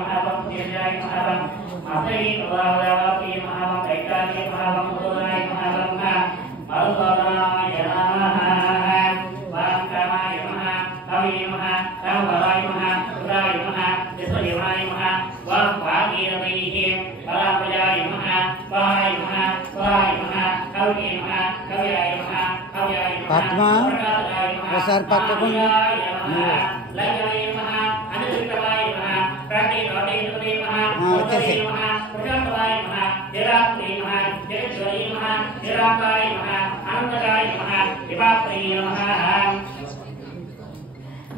महावं तीर्याय महावं मातै वावापि महावं कैकाले महावं मुदोराय महावं मरुदाय नमः वां कामाय नमः कवये नमः कामवराय नमः रुद्राय नमः विश्वदेवाय नमः वां वागीरवैः परापजाय नमः वाहाय नमः वाहाय नमः कवये नमः कवयाय नमः कवयाय नमः Fatma besar pakaian लयय नमः अनुकृतवाय नमः प्रतिलोटे नमः कैसे प्रजापवाय नमः निरात्रे नमः जगज्वरे नमः निराकाय नमः अनन्तकाय नमः विभात्रे नमः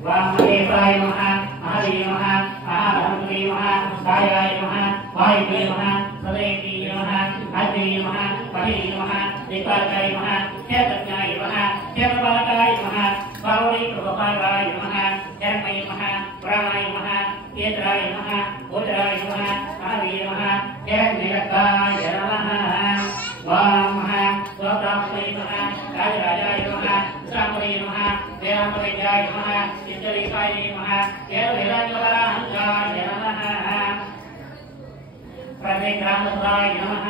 वामदेवाय नमः महादेव नमः महाधन्वते नमः सायाय नमः वायुवे नमः सदैवे नमः अग्ने नमः पठे नमः दीपाकाय नमः क्षेत्रज्ञाय नमः क्षेत्रपालकाय नमः वावै प्रभपाय नमः धर्मये नमः प्राणाय नमः केतराय नमः गोचराय नमः महावीर नमः जयनिरकाय नमः वामः स्वतापये नमः राजराजाय नमः सामये नमः वेदान्तवेद्याय नमः सिद्धलेखाय नमः केतवेदान्तवराहंकाय नमः प्रवेग्रामसुराय नमः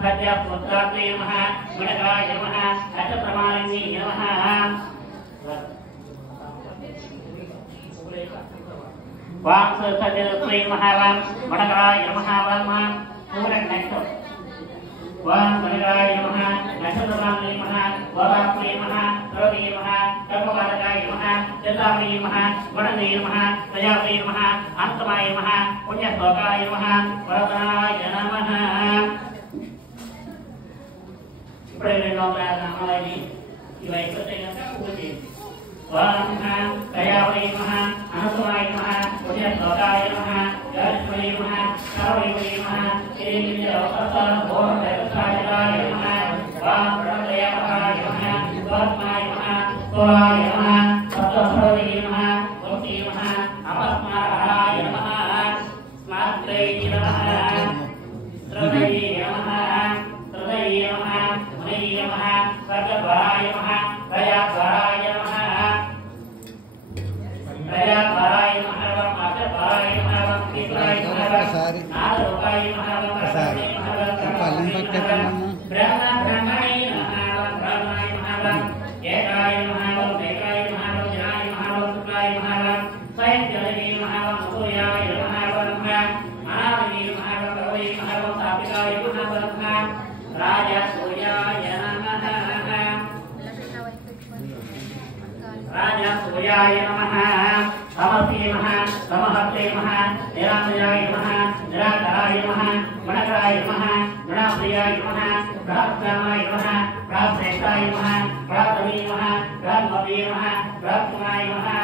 प्रजापुत्रात्रे नमः गुणकाय नमः अष्टप्रमाणिने नमः वां सजलप्रे महावां गुणकाय नमः वां पूर्णनक्षत्र वां गुणकाय नमः नक्षत्रमाने नमः वाप्रे नमः सर्वे नमः कर्मपालकाय नमः चतावे नमः गुणने नमः प्रजावे नमः अंतमाय नमः पुण्यश्लोकाय नमः वरदाय नमः प्रेरणोपरानामलि इवै प्रत्येकं पूजे वां प्रजावे नमः अंतमाय नमः पुण्यश्लोकाय नमः जयश्वरे नमः सर्वे नमः श्रीनिवासाय नमः वां प्रणतयाय नमः स्वात्माय नमः स्वाय नमः सत्सर्वे नमः भक्ति नमः अपस्माराय नमः स्मार्तये नमः श्रद्धये नमः हृदये नमः मुनये नमः सर्गद्वाराय नमः प्रजाद्वाराय नमः प्रजाद्वाराय नमः मातद्वाराय नमः पितराय नमः नादरूपाय नमः ब्रह्मणे नमः ब्रह्माय नमः एकाय नमः वेकाय नमः जनाय नमः शुक्लाय नमः स्वयं जलवे नमः सूर्याय नमः अनादवे नमः भगवे नमः सात्विकाय नमः राजा सूर्याय नमः राजा सूर्याय नमः समस्ते नमः समहस्ते नमः निरामयाय नमः निराकराय नमः गुणकराय नमः गुणप्रियाय नमः प्राप्तकामाय नमः प्राप्तश्रेष्ठाय नमः प्राप्तवे नमः प्राप्तवे नमः प्राप्तमाय नमः